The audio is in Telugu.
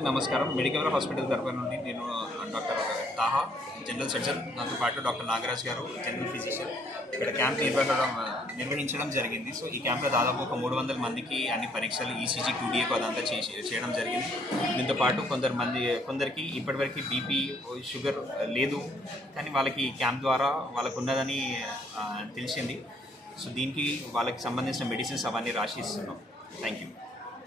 అందరికీ నమస్కారం. మెడికవర్ హాస్పిటల్ తరఫు నుండి నేను డాక్టర్ తాహా, జనరల్ సర్జన్, నాతో పాటు డాక్టర్ నాగరాజ్ గారు, జనరల్ ఫిజిషియన్ ఇక్కడ క్యాంప్ నిర్వహించడం జరిగింది. సో ఈ క్యాంప్లో దాదాపు ఒక 300 మందికి అన్ని పరీక్షలు ఈసీజీ, QDA అదంతా చేయడం జరిగింది. దీంతో పాటు కొందరికి ఇప్పటివరకు బీపీ, షుగర్ లేదు, కానీ వాళ్ళకి క్యాంప్ ద్వారా వాళ్ళకు ఉన్నదని తెలిసింది. సో దీనికి వాళ్ళకి సంబంధించిన మెడిసిన్స్ అవన్నీ రాసి ఇస్తున్నాం. Thank you.